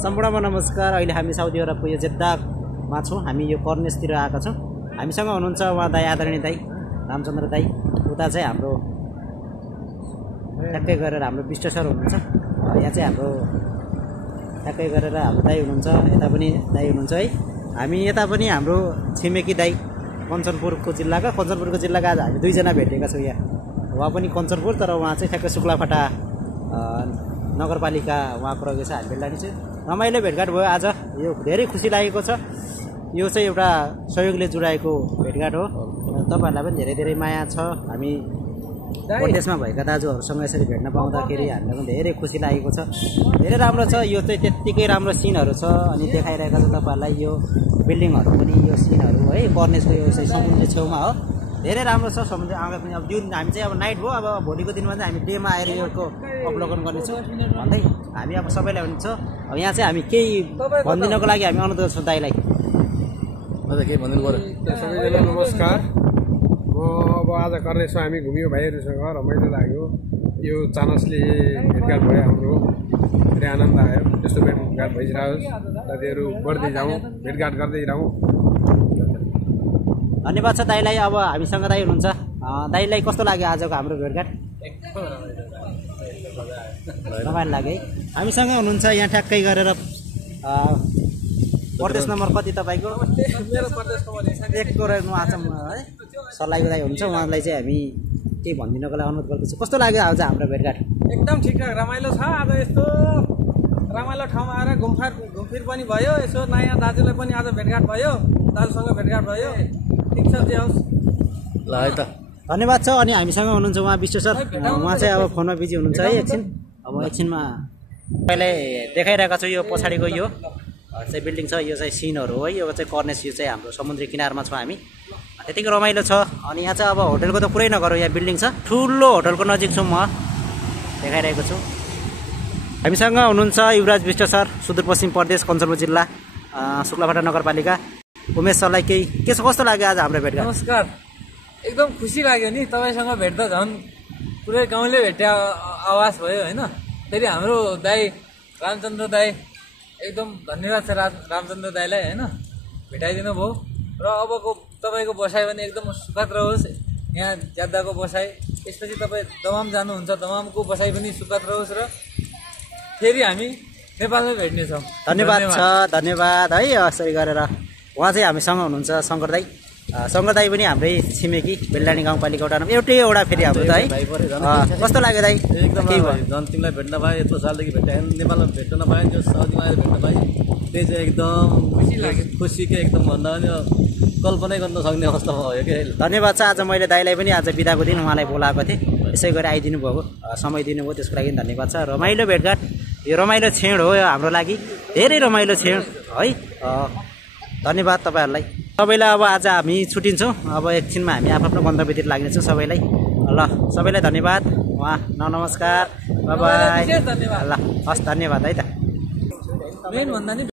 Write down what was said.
सम्पूर्णमा नमस्कार। अहिले हामी साउदी अरबको यो जेद्दामा छौँ। हामी यो कर्नेसतिर आएका छौँ। हामीसँग हुनुहुन्छ उहाँ दाई, आदरणीय दाई रामचन्द्र दाई। उता चाहिँ हाम्रो ठ्याक्कै गरेर हाम्रो विष्ट सर हुनुहुन्छ। यहाँ चाहिँ हाम्रो ठ्याक्कै गरेर हाम्रो दाई हुनुहुन्छ। यता पनि दाई हुनुहुन्छ है। हामी यता पनि हाम्रो छिमेकी दाई कञ्चनपुरको जिल्लाका आज हामी दुईजना भेटेका छौँ यहाँ। उहाँ पनि कञ्चनपुर, तर उहाँ चाहिँ ठ्याक्कै शुक्लाफाटा नगरपालिका उहाँको रहेछ। हामी भेट्लानी चाहिँ रमाइलो भेटघाट भयो आज। यो धेरै खुसी लागेको छ। यो चाहिँ एउटा सहयोगले जुडाएको भेटघाट हो। तपाईँहरूलाई पनि धेरै धेरै माया छ। हामी परदेशमा भएका दाजुहरूसँग यसरी भेट्न पाउँदाखेरि हामीलाई पनि धेरै खुसी लागेको छ। धेरै राम्रो छ। यो चाहिँ त्यत्तिकै राम्रो सिनहरू छ। अनि देखाइरहेको छ तपाईँहरूलाई यो बिल्डिङहरू पनि, यो सिनहरू है। कर्नेसको यो चाहिँ समुद्र छेउमा हो। धेरै राम्रो छ समुद्र आउँदा पनि। अब जुन हामी चाहिँ अब नाइट भयो, अब भोलिको दिनमा चाहिँ हामी डेमा आएर योको अवलोकन गर्नेछौँ भन्दै हामी अब सबैलाई भन्छ। अब यहाँ चाहिँ हामी केही भनिदिनको लागि हामी अनुरोध गर्छौँ दाइलाई। केही भनिदिनु पर्यो। सबैजना नमस्कार। म अब आज कर्नेसमा हामी घुम्यो भाइहरूसँग, रमाइलो लाग्यो। यो चानसले भेटघाट भयो हाम्रो, धेरै आनन्द आयो। त्यस्तो भेटघाट भइरहोस्, साथीहरू बढ्दै जाउँ, भेटघाट गर्दै रहौँ। धन्यवाद छ दाइलाई। अब हामीसँग दाइ हुनुहुन्छ। दाइलाई कस्तो लाग्यो आजको हाम्रो भेटघाट? रमाइलो लाग्यो है। हामीसँगै हुनुहुन्छ यहाँ ठ्याक्कै गरेर प्रदेश नम्बर कति तपाईँको? मेरो प्रदेश नम्बर 1 को रहेनु आज है। सल्लाहको दाइ हुनुहुन्छ। उहाँलाई चाहिँ हामी केही भनिदिनको लागि अनुरोध गर्दैछु। कस्तो लाग्यो आज हाम्रो भेटघाट? एकदम ठिकठाक रमाइलो छ। आज यस्तो रमाइलो ठाउँमा आएर घुमफिर पनि भयो। यसो नयाँ दाजुलाई पनि आज भेटघाट भयो, दाजुसँग भेटघाट भयो। ठिक छ, जे होस् ल है त। धन्यवाद छ। अनि हामीसँग हुनुहुन्छ उहाँ विष्ट सर। उहाँ चाहिँ अब फोनमा बिजी हुनुहुन्छ है। अब एकछिनमा तपाईँलाई देखाइरहेको छु। यो पछाडिको यो चाहिँ बिल्डिङ छ, यो चाहिँ सिनहरू हो है। यो चाहिँ कर्नेस, यो चाहिँ हाम्रो समुद्री किनारमा छौँ हामी। त्यतिकै रमाइलो छ। अनि यहाँ चाहिँ अब होटलको त पुरै नगरौँ, यहाँ बिल्डिङ छ। ठुलो होटलको नजिक छु म, देखाइरहेको छु। हामीसँग हुनुहुन्छ युवराज विष्ट सर, सुदूरपश्चिम प्रदेश कञ्चनपुर जिल्ला शुक्लाफाटा नगरपालिका। उमेश सरलाई केही कस्तो लाग्यो आज हाम्रो भेटघाट? नमस्कार। एकदम खुसी लाग्यो नि तपाईँसँग भेट्दा। झन् पुरै गाउँले भेट्या आवाज भयो होइन। फेरि हाम्रो दाई रामचन्द्र दाई, एकदम धन्यवाद छ रामचन्द्र दाईलाई होइन, भेटाइदिनु भयो। र अबको तपाईँको बसाइ पनि एकदम सुखद रहोस्। यहाँ ज्यादाको बसाइ, यसपछि तपाईँ दमाम जानुहुन्छ, दमामको बसाइ पनि सुखद रहोस्। र फेरि हामी नेपालमै भेट्नेछौँ। धन्यवाद छ। धन्यवाद है। यसरी गरेर उहाँ चाहिँ हामीसँग हुनुहुन्छ शङ्कर दाई। शङ्कर दाई पनि हाम्रै छिमेकी बेल्लानी गाउँपालिका एउटै एउटा फेरि हाम्रो त है। कस्तो लाग्यो दाई? एकदम झन् तिमीलाई भेट्न पाएँ, यत्रो सालदेखि भेट्यो, नेपालमा भेट्न नपाएँ, त्यो साउदीमा आएर भेट्न पाएँ। त्यही चाहिँ एकदम खुसी लाग्यो। खुसी के एकदम भन्दा पनि कल्पनै गर्न सक्ने अवस्थामा भयो कि। धन्यवाद छ। आज मैले दाइलाई पनि आज बिदाको दिन उहाँलाई बोलाएको थिएँ, यसै गरी आइदिनु भएको, समय दिनुभयो, त्यसको लागि धन्यवाद छ। रमाइलो भेटघाट, यो रमाइलो क्षण हो यो हाम्रो लागि, धेरै रमाइलो क्षण है। धन्यवाद तपाईँहरूलाई। सबैलाई अब आज हामी छुट्टिन्छौँ। अब एकछिनमा हामी आफ्नो गन्तव्यतिर लाग्नेछौँ सबैलाई। ल सबैलाई धन्यवाद। उहाँ नमस्कार, बाई बाई। ल हस्, धन्यवाद है त। मेन भन्दा नि